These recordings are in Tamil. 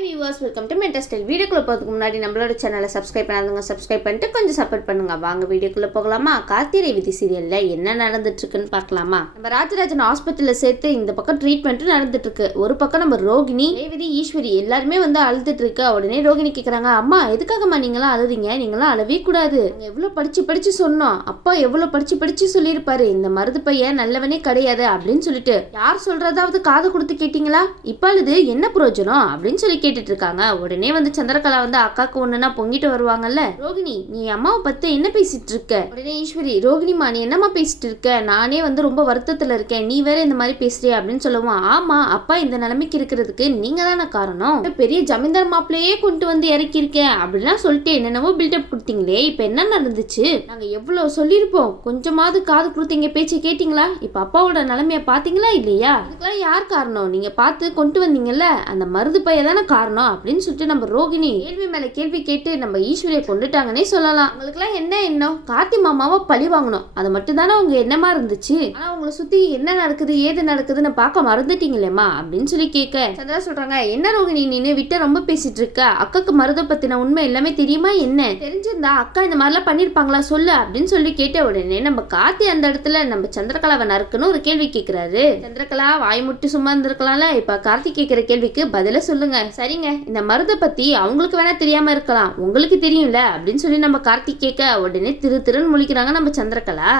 Hi viewers, welcome to mental style. வீடியோக்குள்ளே போகிறதுக்கு முன்னாடி நம்மளோட சேனலை சப்ஸ்கிரைப் பண்ணாதவங்க சப்ஸ்கிரைப் பண்ணிட்டு கொஞ்சம் சப்போர்ட் பண்ணுங்க. வாங்க வீடியோக்குள்ளே போகலாமா? கார்த்தி ரேவதி சீரியலில் என்ன நடந்துட்டு இருக்குன்னு பார்க்கலாமா? நம்ம ராஜராஜன் ஹாஸ்பிட்டலில் சேர்த்து இந்த பக்கம் ட்ரீட்மெண்ட்டும் நடந்துட்டு இருக்கு. ஒரு பக்கம் நம்ம ரோகிணி, ரேவதி, ஈஸ்வரி எல்லாருமே வந்து அழுதுட்டு இருக்கு. உடனே ரோகிணி கேட்குறாங்க, அம்மா எதுக்காகம்மா நீங்களாம் அழுதுங்க? நீங்களாம் அழவே கூடாது. எவ்வளோ படிச்சு சொன்னோம். அப்பா எவ்வளோ படிச்சு சொல்லியிருப்பாரு, இந்த மருது பையன் நல்லவனே கிடையாது அப்படின்னு சொல்லிட்டு. யார் சொல்றதாவது காது கொடுத்து கேட்டீங்களா? இப்ப அழுது என்ன பிரயோஜனம் அப்படின்னு சொல்லி கேட்டுட்டு இருக்காங்க. உடனே வந்து சந்திரகலா வந்து அக்காக்கு ஒண்ணுன்னா பொங்கிட்டு வருவாங்கல்ல. ரோகிணி, நீ அம்மாவை பத்தி என்ன பேசிட்டு இருக்க? உடனே ஈஸ்வரி, ரோகிணிமா நீ என்னம்மா பேசிட்டு இருக்க? நானே வந்து ரொம்ப வருத்தத்துல இருக்கேன், நீ வேற இந்த மாதிரி பேசுறிய அப்படின்னு சொல்லுவான். ஆமா, அப்பா இந்த நிலைமைக்கு இருக்கிறதுக்கு நீங்க தானே காரணம். பெரிய ஜமீன்தார் மாப்பிளையே கொண்டு வந்து இறக்கியிருக்கேன் அப்படிலாம் சொல்லிட்டு என்னென்னவோ பில்டப் கொடுத்தீங்களே, இப்ப என்ன நடந்துச்சு? நாங்க எவ்வளவு சொல்லியிருப்போம், கொஞ்சமாவது காது கொடுத்தீங்க, பேச்சு கேட்டீங்களா? இப்ப அப்பாவோட நிலைமைய பாத்தீங்களா இல்லையா? இதுக்கெல்லாம் யார் காரணம்? நீங்க பார்த்து கொண்டு வந்தீங்கல்ல, அந்த மருது பையன் தானே காரணம் அப்படின்னு சொல்லிட்டு நம்ம ரோகிணி கேள்வி மேல கேள்வி கேட்டு நம்ம ஈஸ்வரியை கொண்டுட்டாங்கன்னே சொல்லலாம். உங்களுக்குலாம் என்ன எண்ணம்? கார்த்தி மாமாவை பழி வாங்கணும், அது மட்டும் தானே உங்க எண்ணமா இருந்துச்சு. ஆனா உங்களை சுத்தி என்ன நடக்குது ஏது நடக்குதுன்னு பார்க்க மறந்துட்டீங்களேமா அப்படின்னு சொல்லி கேட்க சந்திரா சொல்றாங்க, என்ன ரோகிணி நீனு விட்ட ரொம்ப பேசிட்டு இருக்க? அக்காக்கு மருதை பத்தின உண்மை எல்லாமே தெரியுமா என்ன? தெரிஞ்சிருந்தா அக்கா இந்த மாதிரிலாம் பண்ணிருப்பாங்களா சொல்லு அப்படின்னு சொல்லி கேட்ட உடனே நம்ம கார்த்தி அந்த இடத்துல நம்ம சந்திரகலாவை நறுக்குன்னு ஒரு கேள்வி கேட்கிறாரு. சந்திரகலா வாய் முட்டி சும்மா இருந்திருக்கலாம்ல, இப்ப கார்த்தி கேட்கிற கேள்விக்கு பதில சொல்லுங்க. சரிங்க, இந்த மருதை பத்தி அவங்களுக்கு வேணா தெரியாம இருக்கலாம், உங்களுக்கு தெரியும்ல அப்படின்னு சொல்லி நம்ம கார்த்திக் கேட்க உடனே திருன்னு முழிக்கிறாங்க நம்ம சந்திரகலா.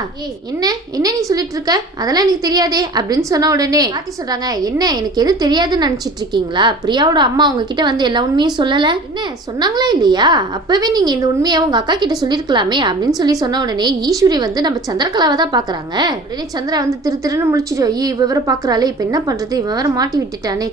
என்ன என்ன நீ சொல்லிட்டு இருக்க? அதெல்லாம் எனக்கு தெரியாதே அப்படின்னு சொன்ன உடனே கார்த்தி சொல்றாங்க, என்ன எனக்கு எது தெரியாதுன்னு நினைச்சிட்டு இருக்கீங்களா? பிரியாவோட அம்மா உங்ககிட்ட வந்து எல்லா உண்மையும் சொல்லல, என்ன சொன்னாங்களா இல்லையா? அப்பவே நீங்க இந்த உண்மையை உங்க அக்கா கிட்ட சொல்லிருக்கலாமே அப்படின்னு சொல்லி சொன்ன உடனே ஈஸ்வரி வந்து நம்ம சந்திரகலாவை தான் பாக்குறாங்க. உடனே சந்திரா வந்து திருன்னு முழிச்சிட்டு, இவரை பாக்குறாளே, இப்ப என்ன பண்றது, இவரை மாட்டி விட்டுட்டானே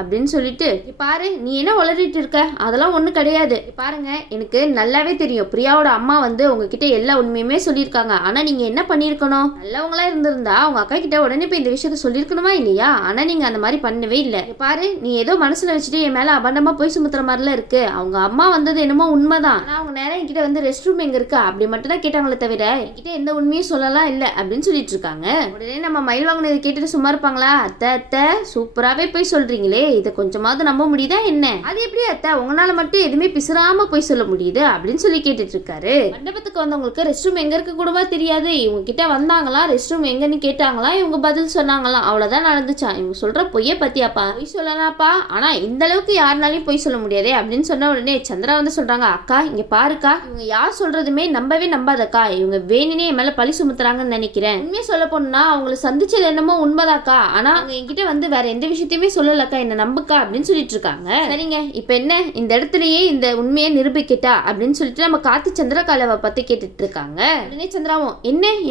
அப்படின்னு சொல்லிட்டு, பாரு நீ என்ன வளரிட்டு இருக்க, அதெல்லாம் ஒண்ணு கிடையாது. பாருங்க, எனக்கு நல்லாவே தெரியும் பிரியாவோட அம்மா வந்து உங்ககிட்ட எல்லா உண்மையுமே சொல்லியிருக்காங்க. ஆனா நீங்க என்ன பண்ணிருக்கணும், நல்லவங்களா இருந்திருந்தா உங்க அக்கா கிட்ட உடனே போய் இந்த விஷயத்த சொல்லிருக்கணுமா இல்லையா? ஆனா நீங்க அந்த மாதிரி பண்ணவே இல்லை. பாரு நீ ஏதோ மனசுல வச்சுட்டு என் மேல அபண்டமா போய் சுமத்துற மாதிரிலாம் இருக்கு. அவங்க அம்மா வந்தது என்னமோ உண்மைதான், ஆனா அவங்க நேரம் என்கிட்ட வந்து ரெஸ்ட் ரூம் எங்க இருக்கு அப்படி மட்டும் தான் கேட்டாங்களே தவிர என்கிட்ட எந்த உண்மையும் சொல்லலாம் இல்ல அப்படின்னு சொல்லிட்டு இருக்காங்க. உடனே நம்ம மயில் வாங்கினது கேட்டுட்டு சும்மா இருப்பாங்களா? அத்தை சூப்பராவே போய் சொல்றீங்களே, இதை கொஞ்சமாவது நம்ப முடியுதா என்ன? அது எப்படி அத்தை உங்களால மட்டும் எதுவுமே பிசுறாம போய் சொல்ல முடியுது அப்படின்னு சொல்லி கேட்டுட்டு இருக்காரு. மண்டபத்துக்கு வந்தவங்களுக்கு ரெஸ்ட் ரூம் எங்க இருக்க கூடவா தெரியாது. இவங்க கிட்ட வந்தாங்களா, ரெஸ்ட் ரூம் எங்கன்னு கேட்டாங்களா, இவங்க பதில் சொன்னாங்களாம், அவ்வளவுதான் நடந்துச்சா. இவங்க சொல்ற பொய்ய பத்தியாப்பா? பொய் சொல்லலாம்ப்பா, ஆனா இந்த அளவுக்கு யாருனாலையும் பொய் சொல்ல முடியாதே அப்படின்னு சொன்ன உடனே சந்திரா வந்து சொல்றாங்க, அக்கா இங்க பாருக்கா, இவங்க யார் சொல்றதுமே நம்பவே நம்பாதக்கா, இவங்க வேணுனே என் மேல பழி சுமத்துறாங்கன்னு நினைக்கிறேன். உண்மையை சொல்ல போனா அவங்களை சந்திச்சது என்னமோ உண்மைதாக்கா, ஆனா அவங்க என்கிட்ட வந்து வேற எந்த விஷயத்தையுமே சொல்லலக்கா, என்ன நம்புக்கா அப்படின்னு சொல்லிட்டு இருக்காங்க. சரிங்க, இப்ப என்ன இந்த இடத்துலயே இந்த உண்மையை நிரூபிக்கிட்டா அப்படின்னு சொல்லிட்டு நம்ம கார்த்தி சந்திரகலாவை பத்தி கேட்டுட்டு இருக்காங்க. உடனே சந்திராவும்,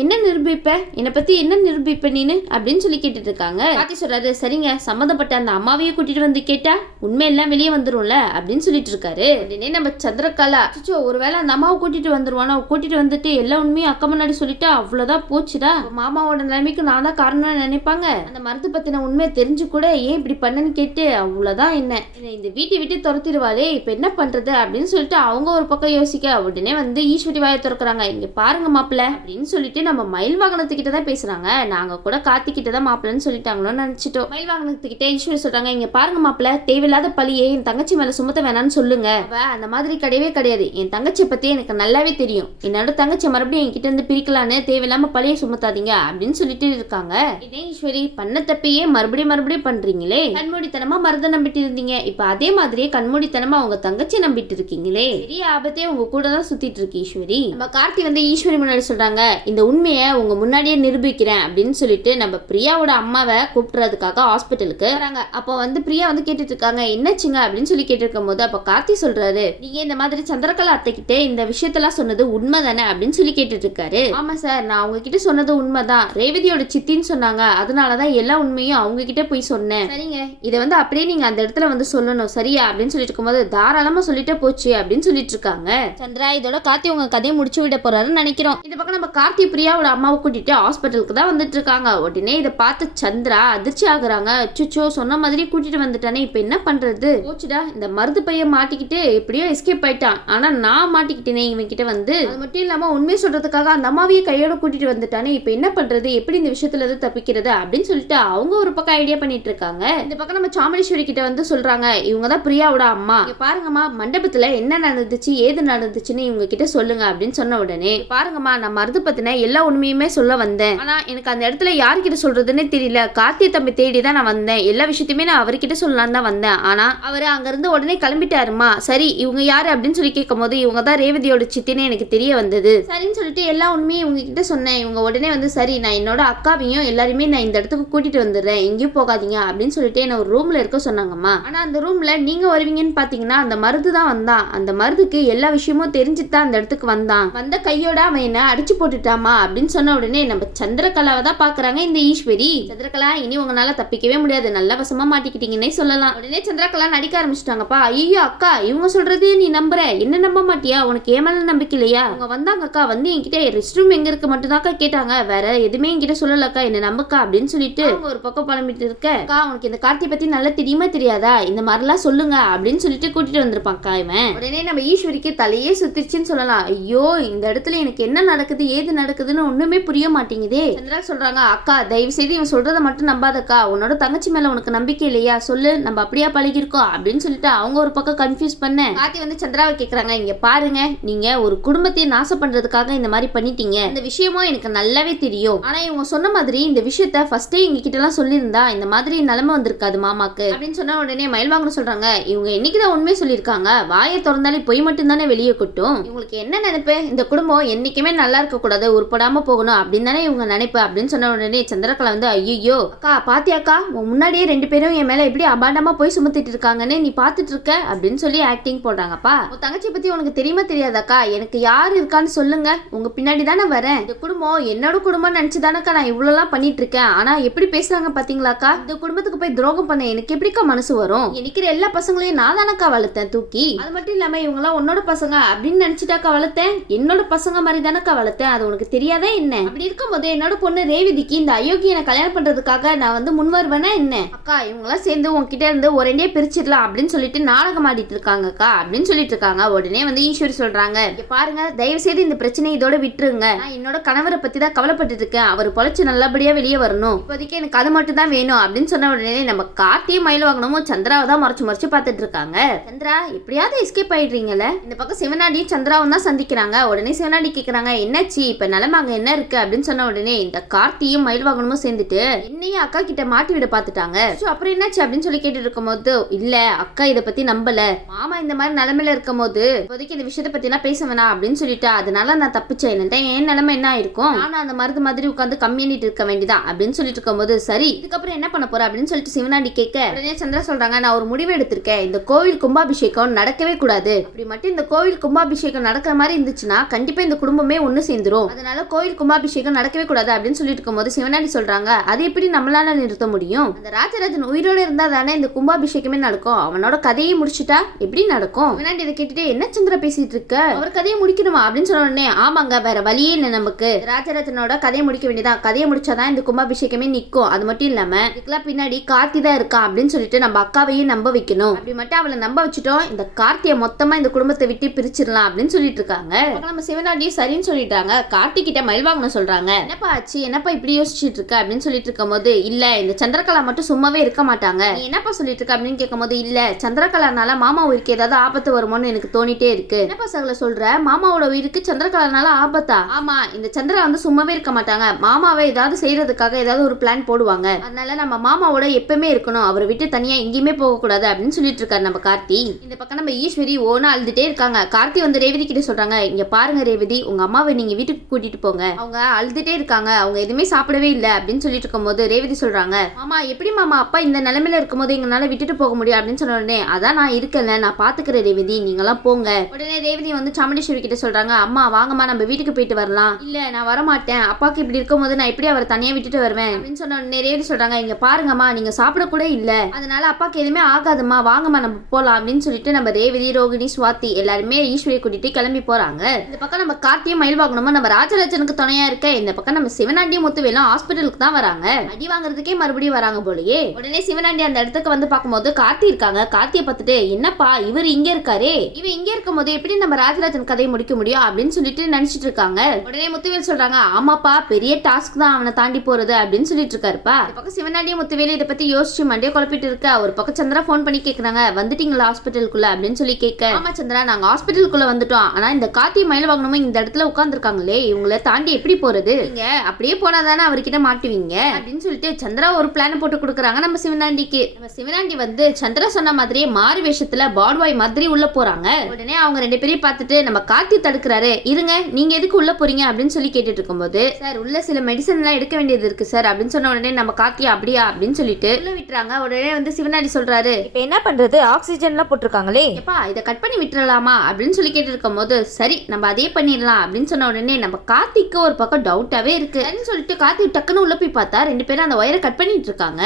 என்ன நிரூபிப்ப, என்னை பத்தி என்ன நிரூபிப்ப நீனு அப்படின்னு சொல்லி கேட்டுட்டு இருக்காங்க. கார்த்தி சொல்றாரு, சரிங்க சம்மந்தப்பட்ட அந்த அம்மாவையே கூட்டிட்டு வந்து கேட்டா உண்மை எல்லாம் வெளியே வந்துரும்ல அப்படின்னு சொல்லிட்டு இருக்காரு. உடனே நம்ம சந்திரகலா, ஒருவேளை அந்த அம்மாவை கூட்டிட்டு வந்துருவானா, கூட்டிட்டு வந்துட்டு எல்லா உண்மையும் அக்கா முன்னாடி சொல்லிட்டா அவ்வளவுதான் போச்சுடா, மாமாவோட நிலைமைக்கு நான் தான் காரணம்னு நினைப்பாங்க. அந்த மருந்து பத்தின உண்மையை தெரிஞ்சு கூட ஏன் இப்படி பண்ணன்னு கேட்டு அவ்வளவுதான் என்ன இந்த வீட்டை விட்டு துரத்திடுவாளே, இப்ப என்ன பண்றது அப்படின்னு சொல்லிட்டு அவங்க ஒரு பக்கம் யோசிக்க உடனே வந்து ஈஸ்வரி வாயை திறக்கிறாங்க. இங்க பாருங்க மாப்பிள்ள அப்படின்னு சொல்லிட்டு நம்ம மயில் வாகனத்துக்கிட்ட தான் பேசுறாங்க. நாங்க கூட கார்த்திகிட்ட தான் மாப்பிள்ளன்னு சொல்லிட்டாங்களோன்னு நினைச்சிட்டோம். மயில் வாகனத்துக்கிட்ட ஈஸ்வரி சொல்றாங்க, இங்க பாருங்க மாப்பிள்ள, தேவையில்லாத பழியை என் தங்கச்சி மேல சுமத்த வேணாம்னு சொல்லுங்க. அந்த மாதிரி கிடையவே கிடையாது, என் தங்கச்சியை பத்தி எனக்கு நல்லாவே தெரியும். என்னோட தங்கச்சி மறுபடியும் என்கிட்ட இருந்து பிரிக்கலான்னு தேவையில்லாம பழியை சுமத்தாதீங்க அப்படின்னு சொல்லிட்டு இருக்காங்க. இதே ஈஸ்வரி பண்ண தப்பையே மறுபடியும் பண்றீங்களே, கண்மூடித்தனமா மருத நம்பிட்டு இருந்தீங்க, இப்ப அதே மாதிரியே கண்மூடித்தனமா அவங்க தங்கச்சி நம்பிட்டு இருக்கீங்களே, பெரிய ஆபத்தே உங்க கூட தான் சுத்திட்டு இருக்கு ஈஸ்வரி. நம்ம கார்த்தி வந்து ஈஸ்வரி முன்னாடி சொல்றாங்க, இந்த உண்மையை உங்க முன்னாடியே நிரூபிக்கிறேன் அப்படின்னு சொல்லிட்டு நம்ம பிரியாவோட அம்மாவை கூப்பிடுறதுக்காக ஹாஸ்பிட்டலுக்கு வராங்க. அப்போ வந்து பிரியா வந்து கேட்டுட்டு இருக்காங்க, என்னாச்சுங்க அப்படின்னு சொல்லி கேட்டு இருக்கும் போது அப்ப கார்த்தி சொல்றாரு, நீங்க இந்த மாதிரி சந்திரகலா அத்தை கிட்ட இந்த விஷயத்தெல்லாம் சொன்னது உண்மை தானே அப்படின்னு சொல்லி கேட்டுட்டு இருக்காரு. ஆமா சார், நான் அவங்க கிட்ட சொன்னது உண்மைதான், ரேவதியோட சித்தின்னு சொன்னாங்க, அதனாலதான் எல்லா உண்மையும் அவங்க கிட்ட போய் சொன்னேன். சரிங்க, இதை வந்து அப்படியே நீங்க அந்த இடத்துல வந்து சொல்லணும் சரியா அப்படின்னு சொல்லிட்டு இருக்கும்போது தாராளமா சொல்லிட்டே போச்சு அப்படின்னு சொல்லிட்டு இருக்காங்க. சந்திரா இதோட கார்த்தி உங்க கதையை முடிச்சு விட போறாருன்னு நினைக்கிறோம். இந்த பக்கம் நம்ம கார்த்தி பிரியாவோட அம்மாவை கூட்டிட்டு ஹாஸ்பிட்டலுக்கு தான் வந்துட்டு இருக்காங்க. உடனே இதை பார்த்து சந்திரா அதிர்ச்சி ஆகுறாங்க. அச்சோ, சொன்ன மாதிரி கூட்டிட்டு வந்துட்டானே, இப்ப என்ன பண்றது, போச்சுடா இந்த மருது பையன் மாட்டிக்கிட்டு எப்படியோ எஸ்கேப் ஆயிட்டான், ஆனா நான் மாட்டிக்கிட்டேனே இவன் கிட்ட வந்து. அது மட்டும் இல்லாம உண்மை சொல்றதுக்காக அந்த அம்மாவையே கையோட கூட்டிட்டு வந்துட்டானே, இப்ப என்ன பண்றது, எப்படி இந்த விஷயத்துல இருந்து தப்பிக்கிறது அப்படின்னு சொல்லிட்டு அவங்க ஒரு பக்கம் ஐடியா பண்ணிட்டு இருக்காங்க. இந்த பக்கம் நம்ம சாமுண்டீஸ்வரி கிட்ட வந்து சொல்றாங்க, இவங்க தான் பிரியாவோட அம்மா, பாருங்கம்மா மண்டபத்துல என்ன நடந்துச்சு ஏது நடந்துச்சுன்னு இவங்க கிட்ட சொல்லுங்க அப்படின்னு சொன்ன உடனே, பாருங்கம்மா நான் மருது பத்தின எல்லா உண்மையுமே சொல்ல வந்தேன். ஆனா எனக்கு அந்த இடத்துல யார்கிட்ட சொல்றதுன்னே தெரியல. கார்த்திய தம்பி தேடி தான் நான் வந்தேன். எல்லா விஷயத்தையுமே நான் அவர்கிட்ட சொல்லலாம் தான் வந்தேன். ஆனா அவரு அங்க இருந்து உடனே கிளம்பிட்டாருமா. சரி இவங்க யாரு அப்படின்னு சொல்லி கேட்கும் போது இவங்க தான் ரேவதியோட சித்தின்னு எனக்கு தெரிய வந்தது. சரின்னு சொல்லிட்டு எல்லா உண்மையும் இவங்க கிட்ட சொன்னேன். இவங்க உடனே வந்து சரி நான் என்னோட அக்காவையும் எல்லாருமே நான் இந்த இடத்துக்கு கூட்டிட்டு வந்துடுறேன், எங்கேயும் போகாதீங்க அப்படின்னு சொல்லிட்டு என்ன ஒரு ரூம்ல இருக்க சொன்னாங்கம்மா. ஆனா அந்த ரூம்ல நீங்க வருவீங்கன்னு பாத்தீங்கன்னா அந்த மருது தான் வந்தான். அந்த மருதுக்கு எல்லா விஷயமும் தெரிஞ்சுட்டு தான் அந்த இடத்துக்கு வந்தான். வந்த கையோட அவன் என்ன அடிச்சு போட்டுட்டாமா அப்படின்னு சொன்ன உடனே நம்ம சந்திரகலாவை தான் பாக்குறாங்க இந்த ஈஸ்வரி. சந்திரகலா இனி உங்களால தப்பிக்கவே முடியாது, நல்ல வசமா மாட்டிக்கிட்டீங்கன்னே சொல்லலாம். உடனே சந்திரகலா நடிக்க ஆரம்பிச்சிட்டாங்கப்பா. ஐயோ அக்கா இவங்க சொல்றது நீ நம்புற, என்ன நம்ப மாட்டியா, உனக்கு ஏமால நம்பிக்கை இல்லையா? அவங்க வந்தாங்க அக்கா, வந்து என்கிட்ட ரெஸ்ட் ரூம் எங்க இருக்கு மட்டும் தான் கேட்டாங்க, வேற எதுவுமே என்கிட்ட சொல்லலக்கா, என்ன நம்புக்கா அப்படின்னு சொல்லிட்டு அவங்க ஒரு பக்கம் புலம்பிட்டு இருக்க, அக்கா உனக்கு இந்த கார்த்தியை பத்தி நல்லா தெரியுமா தெரியாதா, இந்த மாதிரிலாம் சொல்லுங்க அப்படின்னு சொல்லிட்டு கூட்டிட்டு வந்திருப்பாங்க இவன். உடனே நம்ம ஈஸ்வரிக்கு தலையே சுத்திருச்சுன்னு சொல்லலாம். ஐயோ இந்த இடத்துல எனக்கு என்ன நடக்குது ஏது நடக்குதுன்னு ஒண்ணுமே புரிய மாட்டேங்குதே. சந்திரா சொல்றாங்க, அக்கா தயவு செய்து இவன் சொல்றதை மட்டும் நம்பாதக்கா, உன்னோட தங்கச்சி மேல உனக்கு நம்பிக்கை இல்லையா, சொல்லு நம்ம அப்படியா பழகிருக்கோம் அப்படின்னு சொல்லிட்டு அவங்க ஒரு பக்கம் கன்ஃபியூஸ் பண்ண கார்த்தி வந்து சந்திராவை கேக்குறாங்க, இங்க பாருங்க நீங்க ஒரு குடும்பத்தை நாசம் பண்றதுக்காக இந்த மாதிரி பண்ணிட்டீங்க, இந்த விஷயமும் எனக்கு நல்லாவே தெரியும். ஆனா இவங்க சொன்ன மாதிரி இந்த விஷயத்த ஃபர்ஸ்டே எங்க கிட்ட எல்லாம் சொல்லியிருந்தா இந்த மாதிரி நிலைமை வந்திருக்காது மாமாக்கு அப்படின்னு சொன்ன உடனே மயில்வாங்கன்னு சொல்றாங்க, இவங்க என்னைக்குதான் உண்மையை சொல்லியிருக்காங்க, வாயை திறந்தாலே பொய் மட்டும் தானே வெளியே கொட்டும், இவங்களுக்கு என்ன நினைப்பு, இந்த குடும்பம் என்னைக்குமே நல்லா இருக்க கூடாது உருப்படாம போகணும் அப்படின்னு தானே இவங்க நினைப்பு அப்படின்னு சொன்ன உடனே சந்திரகலா வந்து ஐயோ அக்கா பாத்தியாக்கா முன்னாடியே 2 பேரும் என் மேல எப்படி அபாண்டமா போய் சுமத்திட்டு இருக்காங்கன்னு நீ பாத்துட்டு இருக்க அப்படின்னு சொல்லி ஆக்டிங் போடுறாங்கப்பா. உங்க தங்கச்சி பத்தி உனக்கு தெரியுமா தெரியாதாக்கா, எனக்கு யார் இருக்கான்னு சொல்லுங்க, உங்க பின்னாடி தானே வரேன், இந்த குடும்பம் என்னோட குடும்பம் நினைச்சுதானக்கா நான் இவ்வளவு எல்லாம் பண்ணிட்டு இருக்கேன், ஆனா எப்படி பேசுறாங்க பாத்தீங்களாக்கா, இந்த குடும்பத்துக்கு போய் துரோகம் பண்ண எனக்கு எப்படிக்கா மனசு வரும், நினைக்கிற எல்லா பசங்களையும் நான் தானக்கா வளர்த்தேன் தூக்கி, அது மட்டும் இல்லாம இவங்க எல்லாம் உன்னோட பசங்க அப்படின்னு நினைச்சிட்டாக்கா வளர்த்தேன், என்னோட பசங்க மாதிரி தானக்கா வளர்த்தேன், அது உனக்கு தெரியாதா என்ன, அப்படி இருக்கும் போது என்னோட பொண்ணு ரேவதிக்கு இந்த அயோக்கியனை கல்யாணம் பண்றதுக்காக நான் வந்து முன் வருவேனா என்ன, அக்கா இவங்க எல்லாம் சேர்ந்து உங்ககிட்ட இருந்து ஒரே பிரிச்சிடலாம் அப்படின்னு சொல்லிட்டு நாடகம் ஆடிட்டு இருக்காங்கக்கா அப்படின்னு சொல்லிட்டு இருக்காங்க. உடனே வந்து ஈஸ்வரி சொல்றாங்க, பாருங்க தயவு செய்து இந்த பிரச்சனை இதோட விட்டுருங்க, நான் என்னோட கணவரை பத்தி தான் கவலைப்பட்டு இருக்கேன், அவர் பொழைச்சு நல்லபடியா வெளியே வரணும், இப்போதைக்கு எனக்கு அது மட்டும் தான் வேணும் அப்படின்னு சொன்ன உடனே நம்ம கார்த்தியும் மயில் வாங்கணும் சந்திராவை தான் மறைச்சு பார்த்துட்டு இருக்காங்க. சந்திரா எப்படியாவது எஸ்கேப் ஆயிடுறீங்கல்ல. இந்த பக்கம் சிவனாடியும் சந்திராவும் தான் சந்திக்கிறாங்க. உடனே சிவனாடி கேக்குறாங்க, என்னாச்சு இப்ப நிலைமை அங்க என்ன இருக்கு அப்படின்னு சொன்ன உடனே இந்த கார்த்தியும் மயில் வாங்கணுமும் சேர்ந்துட்டு என்னையும் அக்கா கிட்ட மாட்டி விட பாத்துட்டாங்க. அப்புறம் என்னாச்சு அப்படின்னு சொல்லி கேட்டு இருக்கும் போது, இல்ல அக்கா இதை பத்தி நம்பல, மாமா இந்த மாதிரி நிலைமையில இருக்கும் போது இப்போதைக்கு இந்த விஷயத்தை பத்தி நான் பேச வேணாம் அப்படின்னு சொல்லிட்டா, அதனால நான் தப்பிச்சேன், என் நிலைமை என்ன ஆயிருக்கும், நானும் அந்த மருந்து மாதிரி உட்காந்து கம்மியானிட்டு இருக்க வேண்டியதான் அப்படின்னு சொல்லிட்டு இருக்கும் போது, சரி இதுக்கப்புறம் என்ன பண்ண போற அப்படின்னு சொல்லிட்டு சிவனாண்டி கேட்க, உடனே சந்திரா சொல்றாங்க, நான் ஒரு முடிவு எடுத்திருக்கேன், இந்த கோவில் கும்பாபிஷேகம் நடக்கவே கூடாது, அப்படி மட்டும் இந்த கோவில் கும்பாபிஷேகம் நடக்கிற மாதிரி இருந்துச்சுன்னா கண்டிப்பா இந்த குடும்பமே ஒண்ணு சேர்ந்துரும், அதனால கோவில் கும்பாபிஷேகம் நடக்கவே கூடாது அப்படின்னு சொல்லிட்டு இருக்கும் போது சிவனாண்டி சொல்றாங்க, அது எப்படி நம்மளால நிறுத்த முடியும், அந்த ராஜராஜன் உயிரோட இருந்தா தானே இந்த கும்பாபிஷேகமே நடக்கும், அவனோட கதையை முடிச்சுட்டா எப்படி நடக்கும், சிவனாண்டி இதை கேட்டுட்டு என்ன சந்திரா பேசிட்டு இருக்க, அவர் கதையை முடிக்கணுமா அப்படின்னு சொன்ன உடனே, ஆமாங்க வேற வழியே இல்லை, நமக்கு ராஜராஜனோட கதையை முடிக்க வேண்டியதான், கதையை முடிச்சாதான் இந்த கும்பாபிஷேகமே நிக்கும், அது மட்டும் இல்லாம இதுக்கெல்லாம் பின்னாடி கார்த்தி தான் இருக்கா அப்படின்னு சொல்லிட்டு நம்ம அக்காவையும் நம்ப வைக்கணும், அப்படி மட்டும் அவளை நம்ப வச்சுட்டோம் இந்த கார்த்தியை மொத்தமா இந்த குடும்பத்தை விட்டு பிரிச்சிடலாம் அப்படின்னு சொல்லிட்டு இருக்காங்க. நம்ம சிவனாண்டியும் சரின்னு சொல்லிட்டாங்க. கார்த்தி கிட்ட மயில்வாங்கன்னு சொல்றாங்க, என்னப்பா ஆச்சு என்னப்பா இப்படி யோசிச்சுட்டு இருக்க அப்படின்னு சொல்லிட்டு இருக்கும் போது, இல்ல இந்த சந்திரகலா மட்டும் சும்மாவே இருக்க மாட்டாங்க, நீ என்னப்பா சொல்லிட்டு இருக்க அப்படின்னு கேட்கும் போது, இல்ல சந்திரகலானால மாமா உயிருக்கு ஏதாவது ஆபத்து வருமோன்னு எனக்கு தோணிட்டே இருக்கு, என்னப்பா சகல சொல்ற, மாமாவோட உயிருக்கு சந்திரகலானால ஆபத்தா, ஆமா இந்த சந்திரா வந்து சும்மாவே இருக்க மாட்டாங்க, மாமாவை ஏதாவது செய்யறதுக்காக ஏதாவது ஒரு பிளான் போடுவாங்க, அதனால நம்ம மாமாவோட எப்பவுமே இருக்கணும், அவரை விட்டு தனியா எங்கேயுமே போக கூடாது அப்படின்னு சொல்லிட்டு இருக்காரு நம்ம கார்த்தி. இந்த பக்கம் நம்ம ஈஸ்வரி ஓனா அழுதுட்டே இருக்காங்க. கார்த்தி வந்து ரேவதி கிட்ட சொல்றாங்க, இங்க பாருங்க ரேவதி உங்க அம்மாவை நீங்க வீட்டுக்கு கூட்டிட்டு போங்க, அவங்க அழுதுட்டே இருக்காங்க, அவங்க எதுவுமே சாப்பிடவே இல்லை அப்படின்னு சொல்லிட்டு இருக்கும் போது ரேவதி சொல்றாங்க, மாமா எப்படி மாமா அப்பா இந்த நிலைமையில இருக்கும் போது எங்களால விட்டுட்டு போக முடியும் அப்படின்னு சொன்ன உடனே, அதான் நான் இருக்கல நான் பாத்துக்கிறேன் ரேவதி நீங்க எல்லாம் போங்க. உடனே ரேவதி வந்து சாமுண்டீஸ்வரி கிட்ட சொல்றாங்க, அம்மா வாங்கம்மா நம்ம வீட்டுக்கு போயிட்டு வரலாம், இல்ல நான் வரமாட்டேன், அப்பாக்கு இப்படி இருக்கும் போது நான் எப்படி அவரை தனியா விட்டுட்டு வருவேன் அப்படின்னு சொன்ன உடனே ரேவதி சொல்றாங்க, இங்க பாருங்கம்மா நீங்க சாப்பிட கூட இல்ல, அதனால அப்பாக்கு எதுவுமே ஆகாதுமா வாங்கம்மா நம்ம போலாம் அப்படின்னு சொல்லிட்டு நம்ம ரேவதி ரோகிணி சுவாதி எல்லாருமே ஈஸ்வரியை கூட்டிட்டு கிளம்பி போறாங்க. இந்த பக்கம் நம்ம கார்த்தியும் மயில் வாங்கணுமா நம்ம ராஜராஜனுக்கு துணையா இருக்க, இந்த பக்கம் நம்ம சிவனாண்டியும் முத்துவேலும் ஹாஸ்பிட்டலுக்கு தான் வராங்க, அடி வாங்குறதுக்கே மறுபடியும் வராங்க போலயே. உடனே சிவனாண்டி அந்த இடத்துக்கு வந்து பார்க்கும்போது கார்த்தி இருக்காங்க. கார்த்தியை பார்த்துட்டு, என்னப்பா இவர் இங்க இருக்காரு, இவன் இங்க இருக்கும் போது எப்படி நம்ம ராஜராஜன் கதையை முடிக்க முடியும் அப்படின்னு சொல்லிட்டு நினைச்சிட்டு இருக்காங்க. உடனே முத்துவேல் சொல்றாங்க, ஆமாப்பா பெரிய டாஸ்க் தான் அவனை தாண்டி போறது அப்படின்னு சொல்லிட்டு இருக்காருப்பா. இந்த பக்கம் சிவனாண்டியும் முத்துவேலும் இதை பத்தி யோசிச்சு மண்டியை குழப்பிட்டு இருக்க, ஒரு பக்கம் சந்திரா ஃபோன் பண்ணி கேக்குறாங்க, வந்துட்டீங்களா ஹாஸ்பிட்டலுக்குள்ள அப்படின்னு சொல்லி கேட்க, ஆமா சந்திரா நாங்க ஹாஸ்பிட்டலுக்குள்ள வந்துட்டோம். ஆனா இந்த கார்த்தி மயில்வாகனமும் இந்த இடத்துல உட்கார்ந்துருக்காங்களே, இவங்களை தாண்டி எப்படி போறது? நீங்க அப்படியே போனாதானே அவர்கிட்ட மாட்டுவீங்க அப்படின்னு சொல்லிட்டு சந்திரா ஒரு பிளான் போட்டு கொடுக்குறாங்க நம்ம சிவனாண்டிக்கு. நம்ம சிவனாண்டி வந்து சந்திரா சொன்ன மாதிரியே மாறு வேஷத்துல பாட்பாய் மாதிரி உள்ள போறாங்க. உடனே அவங்க 2 பேரையும் பார்த்துட்டு நம்ம கார்த்தி தடுக்கிறாரு. இருங்க, நீங்க எதுக்கு உள்ள போறீங்க அப்படின்னு சொல்லி கேட்டுட்டு இருக்கும்போது, சார் உள்ள சில மெடிசன் எல்லாம் எடுக்க வேண்டியது இருக்கு சார் அப்படின்னு சொன்ன உடனே நம்ம கார்த்தி அப்படியா அப்படின்னு சொல்லிட்டு உள்ள விட்டுறாங்க. உடனே வந்து சிவனாண்டி சொல்றாரு, இப்போ என்ன பண்றது, ஆக்சிஜன்லாம் போட்டிருக்காங்களே, எப்பா இதை கட் பண்ணி விட்டுறலாமா அப்படின்னு சொல்லி கேட்டு இருக்கும் போது, சரி நம்ம அதே பண்ணிடலாம் அப்படின்னு சொன்ன உடனே நம்ம கார்த்திக்கு ஒரு பக்கம் டவுட்டாவே இருக்கு. சொல்லிட்டு கார்த்தி டக்குன்னு உள்ள போய் பார்த்தா 2 பேரும் அந்த ஒயரை கட் பண்ணிட்டு இருக்காங்க.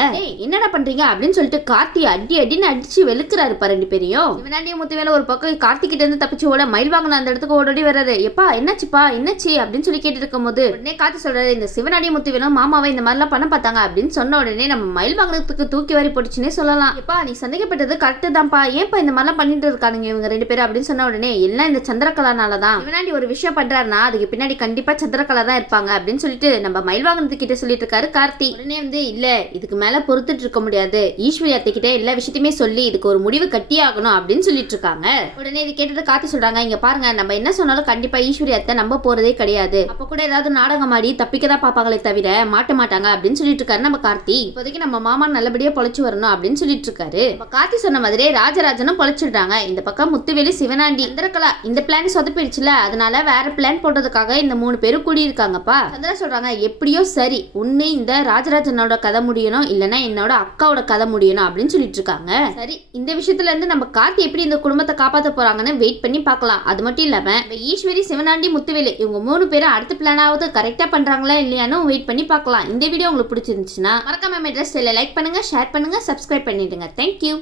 என்னடா பண்றீங்க அப்படின்னு சொல்லிட்டு கார்த்தி அடின்னு அடிச்சு வெளுக்கிறாரு 2 பேரையும். சிவனாண்டிய முத்துவேல ஒரு பக்கம் கார்த்தி கிட்ட இருந்து தப்பிச்சு ஓட மயில்வாகனம் அந்த இடத்துக்கு ஓடி வர்றாரு. எப்பா என்னாச்சுப்பா என்னாச்சு அப்படின்னு சொல்லி கேட்டு இருக்கும் போது உடனே கார்த்தி சொல்றாரு, இந்த சிவனாண்டிய முத்துவேலும் மாமாவை இந்த மாதிரிலாம் பண்ண பார்த்தாங்க அப்படின்னு சொன்ன உடனே நம்ம மயில்வாகனத்துக்கு தூக்கி வாரி போட்டுச்சுன்னே சொல்லலாம். எப்பா நீ சந்தேகப்பட்டது கரெக்ட் தான்ப்பா, ஏன்ப்பா இந்த மாதிரிலாம் பண்ணிட்டு இருக்கானுங்க இவங்க 2 பேரும் அப்படின்னு சொன்ன உடனே எல்லாம் இந்த சந்திரகலானாலதான். சிவனாண்டி ஒரு விஷயம் பண்றாருன்னா அதுக்கு பின்னாடி கண்டிப்பா சந்திரகலா தான் இருப்பாங்க அப்படின்னு சொல்லிட்டு நம்ம மயில்வாகனத்துக்கிட்ட சொல்லிட்டு இருக்காரு கார்த்தி. உடனே வந்து இல்ல இதுக்கு மேல பொறுத்துட்டு இருக்க முடியாது, ஈஸ்வரி அத்தைக்கிட்ட எல்லா விஷயத்தையுமே சொல்லி இதுக்கு ஒரு முடிவு கட்டி ஆகணும் அப்படின்னு சொல்லிட்டு இருக்காங்க. உடனே இது கேட்டது கார்த்தி சொல்றாங்க, இங்க பாருங்க நம்ம என்ன சொன்னாலும் கண்டிப்பா ஈஸ்வரி அத்தை நம்ப போறதே கிடையாது, அப்ப கூட ஏதாவது நாடகம் ஆடி தப்பிக்க தான் பாப்பாங்களே தவிர மாட்ட மாட்டாங்க அப்படின்னு சொல்லிட்டு இருக்காரு நம்ம கார்த்தி. இப்போதைக்கு நம்ம மாமா நல்லபடியா பொழைச்சு வரணும் அப்படின்னு சொல்லிட்டு இருக்காரு. கார்த்தி சொன்ன மாதிரியே ராஜராஜனும் பொழைச்சிடுறாங்க. இந்த பக்கம் முத்துவேலு சிவனாண்டி சந்திரகலா இந்த பிளான் சொதப்பிடுச்சுல, அதனால வேற பிளான் போட்டதுக்காக இந்த 3 பேரும் கூடி இருக்காங்கப்பா. சந்திரா சொல்றாங்க, எப்படியோ சரி ஒண்ணு இந்த ராஜராஜனோட கதை முடியணும், இல்லைன்னா என்னோட அக்காவோட கதை முடியணும் அப்படின்னு சொல்லிட்டு இருக்காங்க. சரி இந்த விஷயத்துல இருந்து நம்ம கார்த்தி எப்படி இந்த குடும்பத்தை காப்பாற்ற போறாங்கன்னு வெயிட் பண்ணி பார்க்கலாம். அது மட்டும் இல்லாம ஈஸ்வரி சிவனாண்டி முத்துவேலு இவங்க 3 பேரும் அடுத்த பிளானாவது கரெக்டா பண்றாங்களா இல்லையானு வெயிட் பண்ணி பார்க்கலாம். இந்த வீடியோ உங்களுக்கு பிடிச்சிருந்துச்சுன்னா மறக்காம மெட்ரஸ் லைக் பண்ணுங்க, ஷேர் பண்ணுங்க, சப்ஸ்கிரைப் பண்ணிடுங்க. தேங்க்யூ.